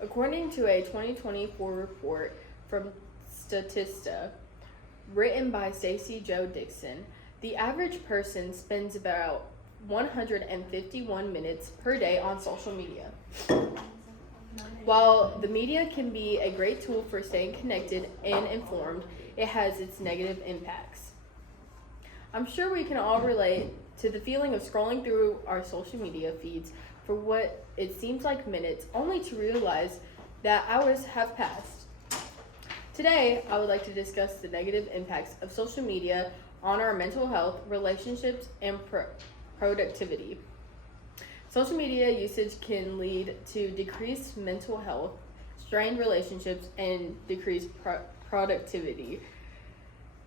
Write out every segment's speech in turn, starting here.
According to a 2024 report from Statista, written by Stacey Jo Dixon, the average person spends about 151 minutes per day on social media. While the media can be a great tool for staying connected and informed, it has its negative impacts. I'm sure we can all relate to the feeling of scrolling through our social media feeds for what it seems like minutes, only to realize that hours have passed. Today, I would like to discuss the negative impacts of social media on our mental health, relationships, and productivity. Social media usage can lead to decreased mental health, strained relationships, and decreased productivity.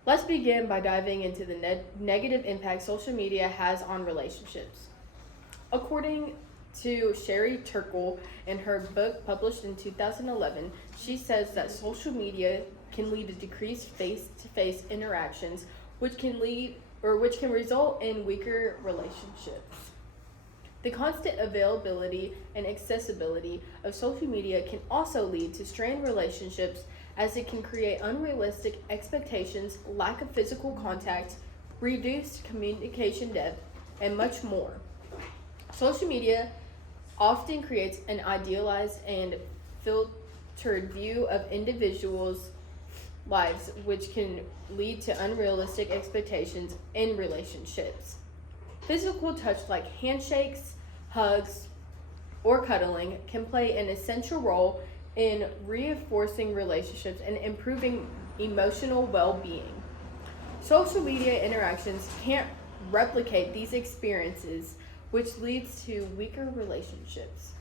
Let's begin by diving into the negative impact social media has on relationships. According to Sherry Turkle in her book published in 2011, she says that social media can lead to decreased face-to-face interactions, which can result in weaker relationships. The constant availability and accessibility of social media can also lead to strained relationships, as it can create unrealistic expectations, lack of physical contact, reduced communication depth, and much more. Social media often creates an idealized and filtered view of individuals' lives, which can lead to unrealistic expectations in relationships. Physical touch like handshakes, hugs, or cuddling can play an essential role in reinforcing relationships and improving emotional well-being. Social media interactions can't replicate these experiences, which leads to weaker relationships.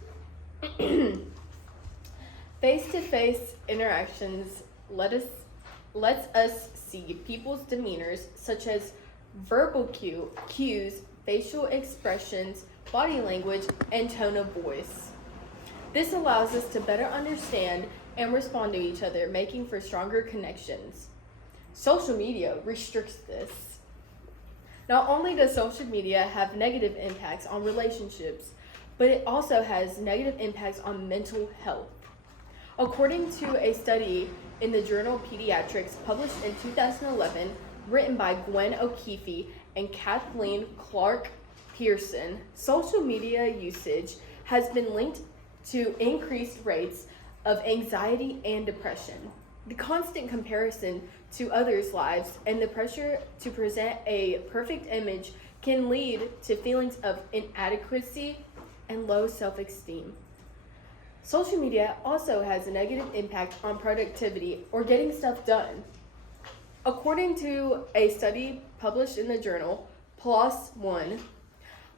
Face-to-face interactions lets us see people's demeanors, such as verbal cues, facial expressions, body language, and tone of voice. This allows us to better understand and respond to each other, making for stronger connections. Social media restricts this. Not only does social media have negative impacts on relationships, but it also has negative impacts on mental health. According to a study in the journal Pediatrics published in 2011, written by Gwen O'Keefe and Kathleen Clark Pearson, social media usage has been linked to increased rates of anxiety and depression. The constant comparison to others' lives and the pressure to present a perfect image can lead to feelings of inadequacy and low self-esteem. Social media also has a negative impact on productivity or getting stuff done. According to a study published in the journal PLOS ONE,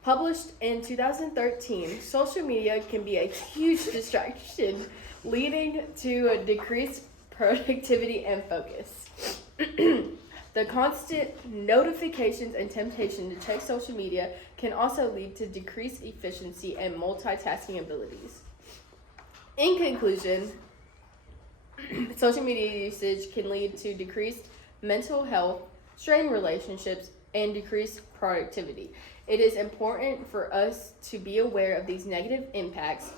published in 2013, social media can be a huge distraction, leading to a decreased productivity and focus. The constant notifications and temptation to check social media can also lead to decreased efficiency and multitasking abilities. In conclusion, social media usage can lead to decreased mental health, strained relationships, and decreased productivity. It is important for us to be aware of these negative impacts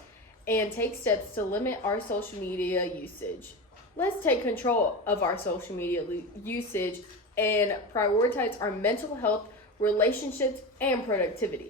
and take steps to limit our social media usage. Let's take control of our social media usage and prioritize our mental health, relationships, and productivity.